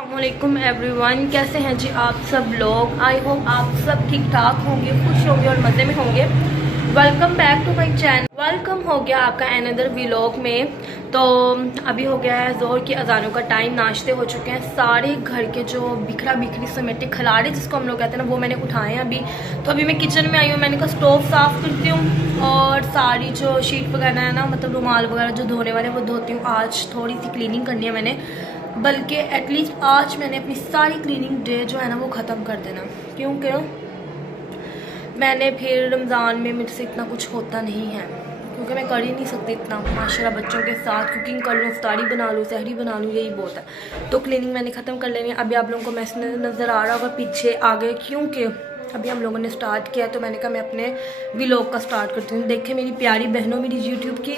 अस्सलामुअलैकुम एवरीवन, कैसे हैं जी आप सब लोग। आई होप आप सब ठीक ठाक होंगे, खुश होंगे और मज़े में होंगे। Welcome back to my channel. Welcome हो गया आपका अनदर व्लॉग में। तो अभी हो गया है ज़ोर की अजानों का टाइम, नाश्ते हो चुके हैं। सारे घर के जो बिखरा बिखरी समेटे खलाड़े जिसको हम लोग कहते हैं ना, वो मैंने उठाए हैं अभी। तो अभी मैं किचन में आई हूँ, मैंने कहा स्टोव साफ़ करती हूँ और सारी जो शीट वगैरह है ना, मतलब रुमाल वगैरह जो धोने वाले वो धोती हूँ। आज थोड़ी सी क्लीनिंग करनी है मैंने, बल्कि एटलीस्ट आज मैंने अपनी सारी क्लीनिंग डे जो है ना वो ख़त्म कर देना, क्योंकि मैंने फिर रमज़ान में मुझसे इतना कुछ होता नहीं है, क्योंकि मैं कर ही नहीं सकती इतना। माशाल्लाह बच्चों के साथ कुकिंग कर लूँ, इफ्तारी बना लूँ, सहरी बना लूँ, यही बहुत है। तो क्लीनिंग मैंने ख़त्म कर लेनी है। अभी आप लोगों को मैसेज नज़र आ रहा होगा पीछे आगे, क्योंकि अभी हम लोगों ने स्टार्ट किया। तो मैंने कहा मैं अपने व्लॉग का स्टार्ट करती हूँ। देखें मेरी प्यारी बहनों, मेरी यूट्यूब की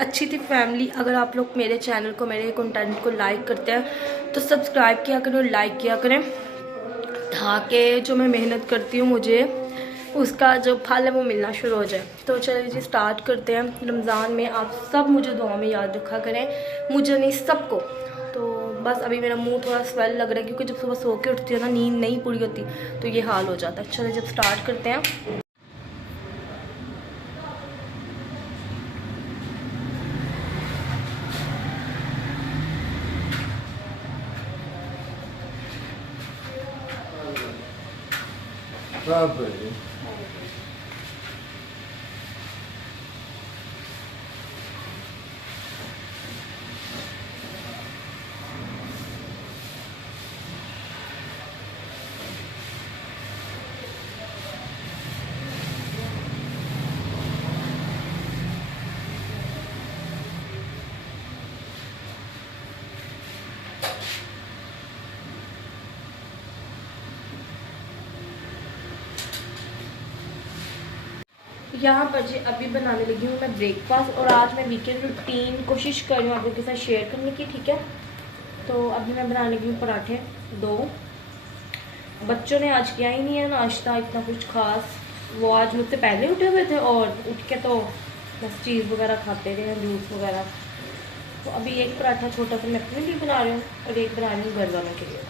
अच्छी थी फैमिली, अगर आप लोग मेरे चैनल को, मेरे कंटेंट को लाइक करते हैं तो सब्सक्राइब किया करें और लाइक किया करें, ताकि जो मैं मेहनत करती हूँ मुझे उसका जो फल है वो मिलना शुरू हो जाए। तो चलिए जी स्टार्ट करते हैं। रमज़ान में आप सब मुझे दुआ में याद रखा करें, मुझे नहीं सबको। तो बस अभी मेरा मुंह थोड़ा स्वेल लग रहा है, क्योंकि जब सुबह सो के उठती है ना, नींद नहीं पूरी होती, तो ये हाल हो जाता है। चलिए जब स्टार्ट करते हैं। Property. यहाँ पर जी अभी बनाने लगी हूँ मैं ब्रेकफास्ट, और आज मैं वीकेंड रूटीन कोशिश कर रही हूँ आप लोगों के साथ शेयर करने की, ठीक है। तो अभी मैं बनाने लगी हूँ पराठे 2। बच्चों ने आज किया ही नहीं है नाश्ता इतना कुछ खास, वो आज मुझसे पहले उठे हुए थे और उठ के तो बस चीज़ वगैरह खाते रहे, जूस वगैरह। तो अभी एक पराठा छोटा सा मैं अपने लिए बना रही हूँ और एक बना रही हूँ घर वालों के लिए।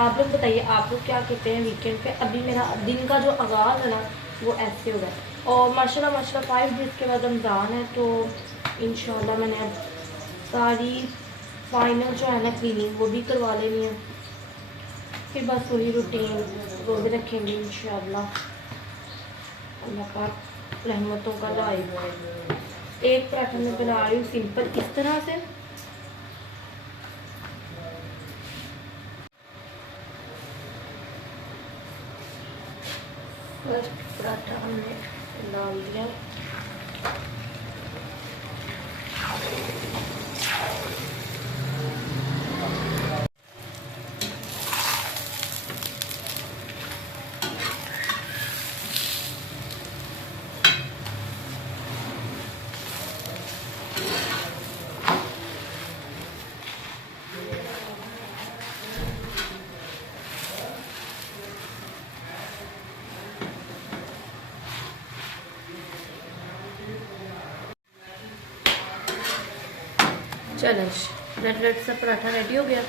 आप लोग बताइए, आप लोग क्या कहते हैं वीकेंड पे। अभी मेरा दिन का जो आगाज़ है ना वो ऐसे होगा। और माशाल्लाह 5 डेज़ के बाद रमज़ान है, तो इंशाल्लाह मैंने अब सारी फाइनल जो है ना क्लीनिंग वो भी करवा लेनी है। फिर बस वही रूटीन रोज़े रखेंगे इंशाल्लाह। अल्लाह पाक रहमतों का लाइव है। एक पराठा मैं बना रही हूँ सिंपल इस तरह से। फर्स्ट पराठा हमने डाल दिया। चलो रेड रेड सा पराठा रेडी हो गया।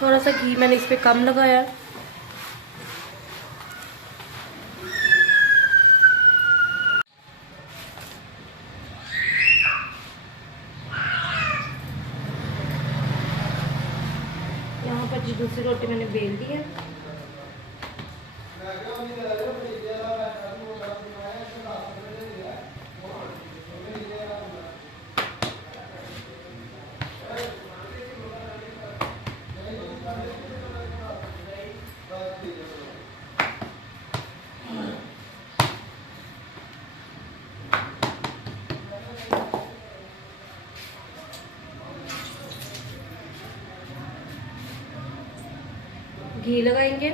थोड़ा सा घी मैंने इस पे कम लगाया। यहाँ पर जी दूसरी रोटी मैंने बेल दी है। घी लगाएंगे।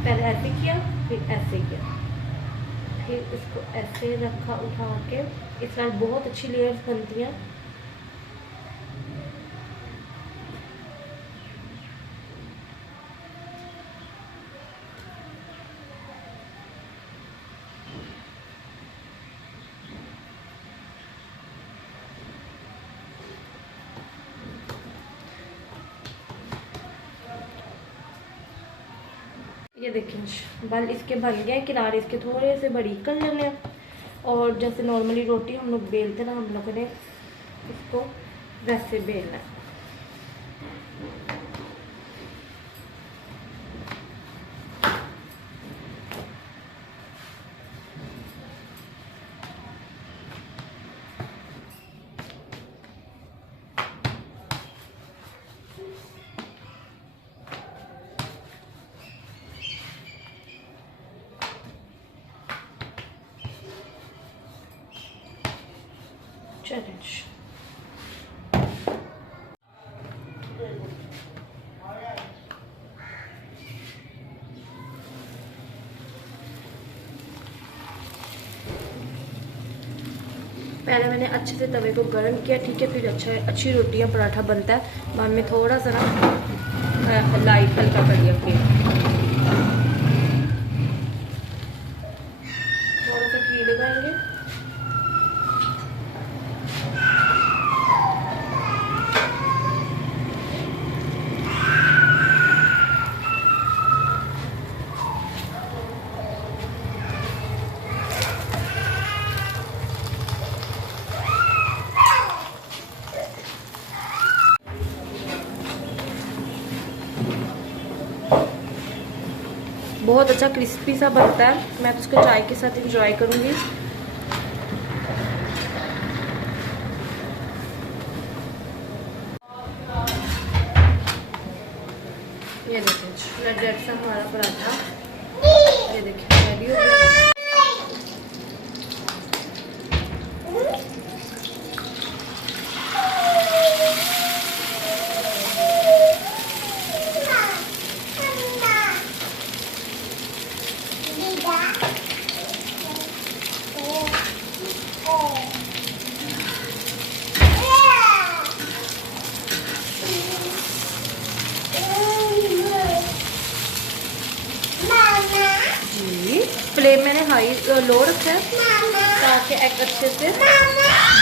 पहले ऐसे किया, फिर ऐसे किया, फिर इसको ऐसे रखा उठा के। इस बार बहुत अच्छी लेयर्स बनती हैं। ये देखिए बल इसके बन गए, किनारे इसके थोड़े से बारीक कर लेने हैं। और जैसे नॉर्मली रोटी हम लोग बेलते ना, हम लोगों ने इसको वैसे बेलना है। चलिए पहले मैंने अच्छे से तवे को गर्म किया, ठीक है, फिर अच्छी रोटियां पराठा बनता है। बाद में थोड़ा सा ना लाइट हल्का कर दिया, फिर थोड़ा सा घी लगाएंगे। बहुत अच्छा क्रिस्पी सा बनता है। मैं तो इसको चाय के साथ एंजॉय करूंगी। ये देखिए रेड रेड सा हमारा पराठा, ये देखिए रेडी हो गया। फ्लेम मैंने हाई लो रखा है ताकि एग अच्छे से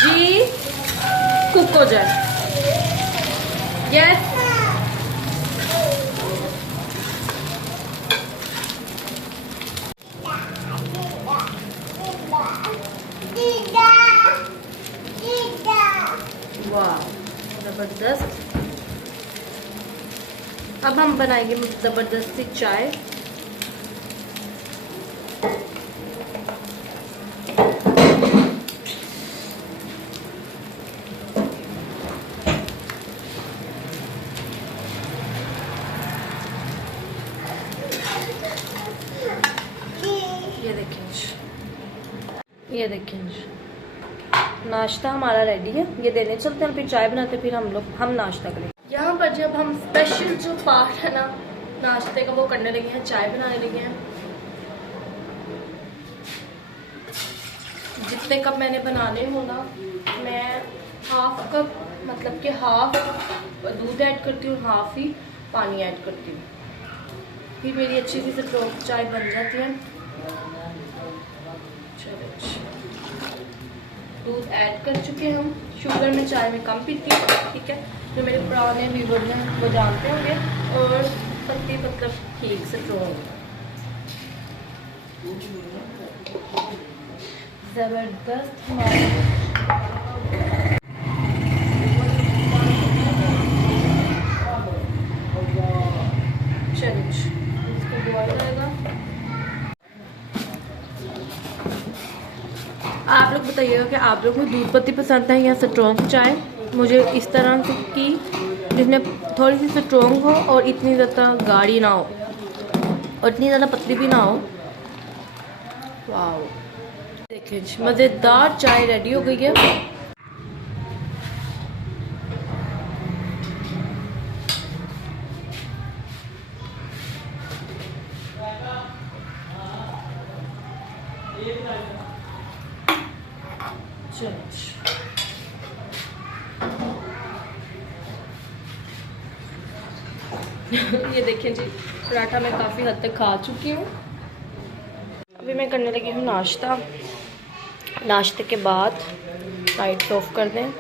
जी कुक हो जाए। यस वाह जबरदस्त। अब हम बनाएंगे जबरदस्ती चाय। ये देखिए नाश्ता हमारा रेडी है। ये देने चलते हैं, फिर चाय बनाते, फिर हम नाश्ता करें। यहाँ पर जब हम स्पेशल जो पार्ट है ना नाश्ते का वो करने लगे हैं, चाय बनाने लगे हैं। जितने कप मैंने बनाने हो ना, मैं हाफ कप मतलब कि हाफ दूध ऐड करती हूँ, हाफ ही पानी ऐड करती हूँ। फिर मेरी अच्छी सी स्ट्रोंग चाय बन जाती है। चलो दूध ऐड कर चुके हैं हम। शुगर में चाय में कम पीती हूँ, ठीक है। जो मेरे पुराने व्यूवर हैं वो जानते होंगे। और पत्ती मतलब ठीक से स्ट्रोंग जबरदस्त हमारे चलिए इसको बॉयल रहेगा। आप लोग बताइएगा कि आप लोग को दूध पत्ती पसंद है या स्ट्रॉन्ग चाय। मुझे इस तरह की जिसमें थोड़ी सी स्ट्रॉन्ग हो और इतनी ज़्यादा गाढ़ी ना हो और इतनी ज़्यादा पतली भी ना हो। वाह देखिए मज़ेदार चाय रेडी हो गई है। ये देखें जी पराठा मैं काफ़ी हद तक खा चुकी हूँ। अभी मैं करने लगी हूँ नाश्ता। नाश्ते के बाद लाइट ऑफ कर दें।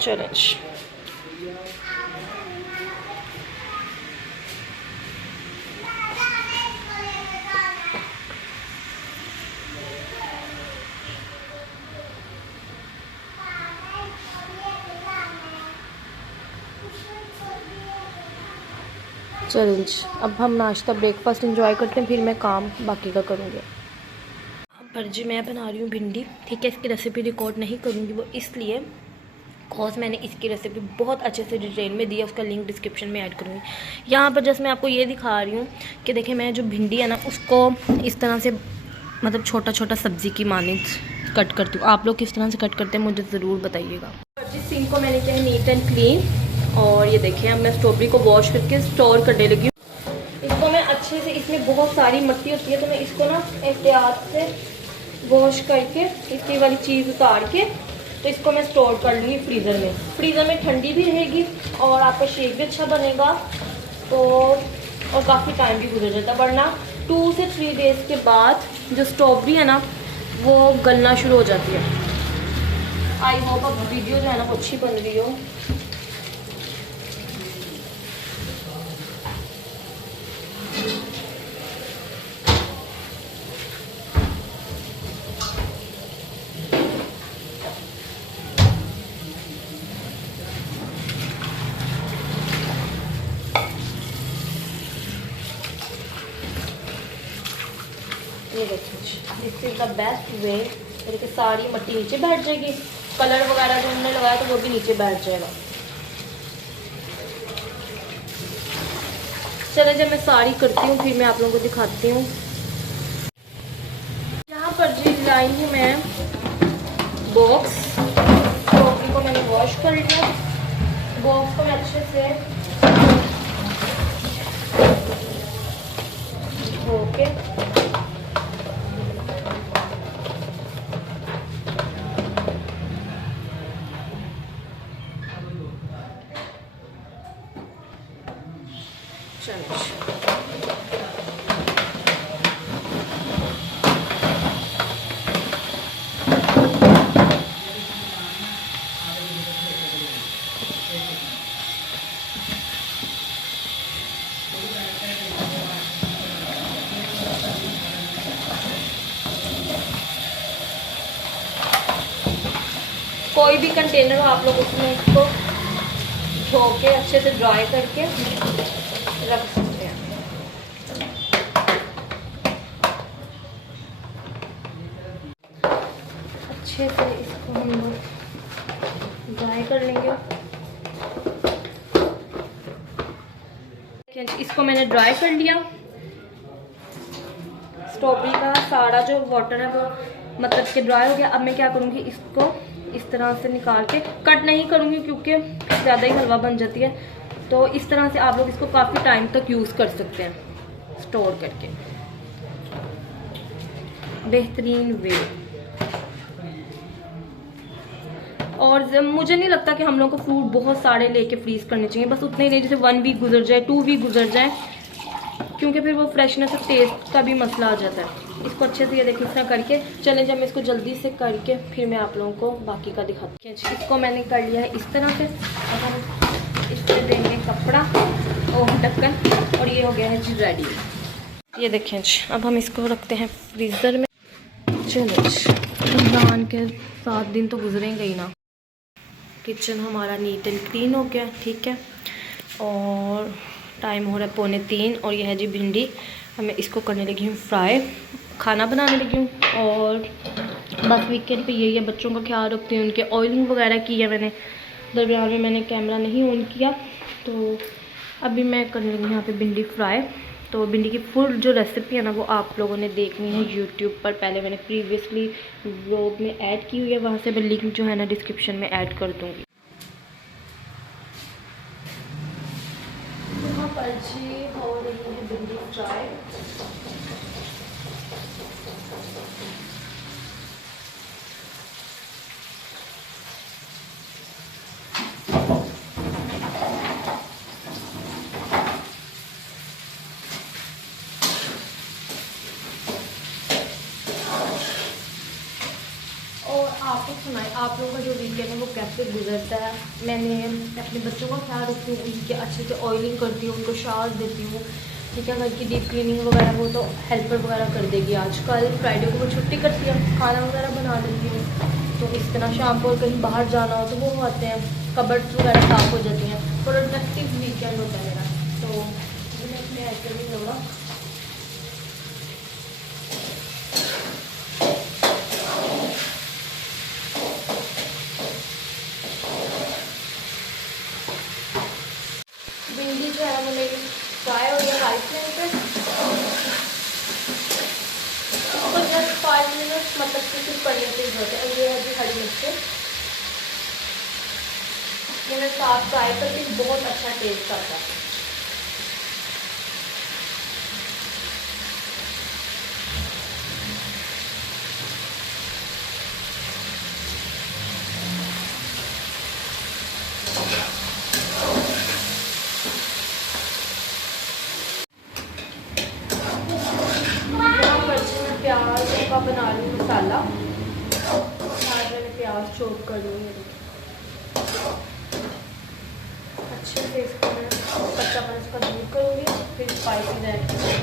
चलें चलो अब हम नाश्ता ब्रेकफास्ट एंजॉय करते हैं, फिर मैं काम बाकी का करूँगी। पर जी मैं बना रही हूँ भिंडी, ठीक है। इसकी रेसिपी रिकॉर्ड नहीं करूँगी वो इसलिए कॉज मैंने इसकी रेसिपी बहुत अच्छे से डिटेल में दी है, उसका लिंक डिस्क्रिप्शन में ऐड करूँगी। यहाँ पर जस्ट मैं आपको ये दिखा रही हूँ कि देखिए मैं जो भिंडी है ना उसको इस तरह से मतलब छोटा छोटा सब्ज़ी की मानिंद कट करती हूँ। आप लोग किस तरह से कट करते हैं मुझे ज़रूर बताइएगा। जिस सिंक को मैंने किया है नीट एंड क्लीन, और ये देखिए अब मैं स्ट्रॉबेरी को वॉश करके स्टोर करने लगी हूँ। इसको मैं अच्छे से, इसमें बहुत सारी मिट्टी होती है तो मैं इसको ना एहतियात से वॉश करके इसकी वाली चीज़ उतार के तो इसको मैं स्टोर कर लूँगी फ्रीज़र में। फ्रीज़र में ठंडी भी रहेगी और आपका शेक भी अच्छा बनेगा, तो और काफ़ी टाइम भी गुजर जाता है। वरना 2 से 3 डेज़ के बाद जो स्ट्रॉबेरी है ना वो गलना शुरू हो जाती है। आई होप अब वीडियो जो है ना वो अच्छी बन रही हो। ये देखिए this is the best way. देखिए सारी मिट्टी नीचे बैठ जाएगी, कलर वगैरह जो हमने लगाया तो वो भी नीचे बैठ जाएगा। चलो जब मैं सारी करती हूँ फिर मैं आप लोगों को दिखाती हूँ। यहाँ पर जी लाई हूँ मैं बॉक्स, स्ट्रॉबेरी को मैंने वॉश कर लिया। बॉक्स को मैं अच्छे से धो के कोई भी कंटेनर हो आप लोग उसमें इसको धो के अच्छे से ड्राई करके रख सकते हैं। अच्छे से इसको हम लोग ड्राई कर लेंगे। इसको मैंने ड्राई कर लिया। स्ट्रॉबेरी का सारा जो वाटर है वो मतलब कि ड्राई हो गया। अब मैं क्या करूँगी, इसको इस तरह से निकाल के कट नहीं करूँगी क्योंकि ज़्यादा ही हलवा बन जाती है। तो इस तरह से आप लोग इसको काफ़ी टाइम तक यूज़ कर सकते हैं स्टोर करके, बेहतरीन वे। और मुझे नहीं लगता कि हम लोग को फ्रूट बहुत सारे लेके फ्रीज करने चाहिए, बस उतने ही ले जैसे 1 वीक गुजर जाए, 2 वीक गुजर जाए, क्योंकि फिर वो फ्रेशनेस और टेस्ट का भी मसला आ जाता है। इसको अच्छे से ये देखिए इस तरह करके चले। जब मैं इसको जल्दी से करके फिर मैं आप लोगों को बाकी का दिखाती हूँ। इसको मैंने कर लिया है इस तरह से। अब हम इस पर देंगे कपड़ा और ढक्कन और ये हो गया है जी रेडी। ये देखें अब हम इसको रखते हैं फ्रीज़र में। चलो रमज़ान के 7 दिन तो गुजरेंगे ही ना। किचन हमारा नीट एंड क्लीन हो गया, ठीक है। और टाइम हो रहा है 2:45 और यह है जी भिंडी। मैं इसको करने लगी हूँ फ्राई, खाना बनाने लगी हूँ। और बस वीकेंड पे यही है, बच्चों का ख्याल रखती हूँ, उनके ऑयलिंग वगैरह की है मैंने। दरमियान में मैंने कैमरा नहीं ऑन किया, तो अभी मैं करने लगी हूँ यहाँ पे भिंडी फ्राई। तो भिंडी की फुल जो रेसिपी है ना वो आप लोगों ने देखनी है यूट्यूब पर। पहले मैंने प्रीवियसली व्लॉग में ऐड की हुई है, वहाँ से मैं लिंक जो है ना डिस्क्रिप्शन में ऐड कर दूँगी। यहाँ पर जी हो रही है भिंडी फ्राई। आपको सुनाए आप लोगों का जो वीकेंड है वो कैसे गुजरता है। मैंने अपने बच्चों का ख्याल रखती हूँ, उनके अच्छे से ऑयलिंग करती हूँ, उनको शावर देती हूँ, ठीक है। घर की डीप क्लीनिंग वगैरह वो तो हेल्पर वगैरह कर देगी। आजकल फ्राइडे को वो छुट्टी करती है, खाना वगैरह बना लेती हूँ। तो इस तरह शाम को कहीं बाहर जाना हो तो वो आते हैं, कबर्ड्स वगैरह साफ़ हो जाती हैं। प्रोडक्टिव वीकेंड होता है मेरा। तो मैंने अपने ऐसे नहीं होगा। भिंडी जो है वो मेरी फ्राई हो गया हाई फ्लेम पे। तो जस्ट 5 मिनट मतलब कि सिर्फ पनीर से ही होते हैं। ये है जी हरी मिर्ची, मैंने साफ फ्राई करके बहुत अच्छा टेस्ट आता है। प्याज का बना लूँ मसाला। आज मैंने प्याज चॉप कर लूँगी अच्छे से, इसको मैं कच्चापन इसका दूर करूँगी, फिर स्पाइसेस ऐड करूँगी।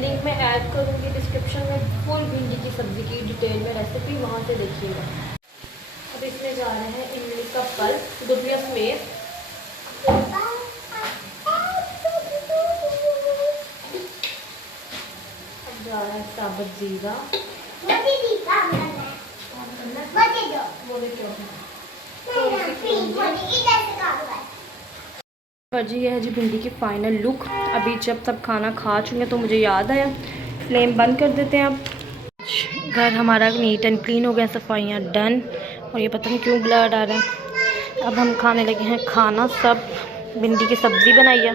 लिंक में ऐड करूँगी डिस्क्रिप्शन में, फुल भिंडी की सब्ज़ी की डिटेल में रेसिपी, वहाँ से देखिएगा। अब इसमें जा रहे हैं इमली का पल्प दुबिया समेत। जा रहा है साबुत जीरा, पर जी ये है जी भिंडी की फाइनल लुक। अभी जब सब खाना खा चुके तो मुझे याद आया, फ्लेम बंद कर देते हैं। अब घर हमारा नीट एंड क्लीन हो गया, सफाइयाँ डन। और ये पता नहीं क्यों ब्लड आ रहा है। अब हम खाने लगे हैं खाना। सब भिंडी की सब्ज़ी बनाई है।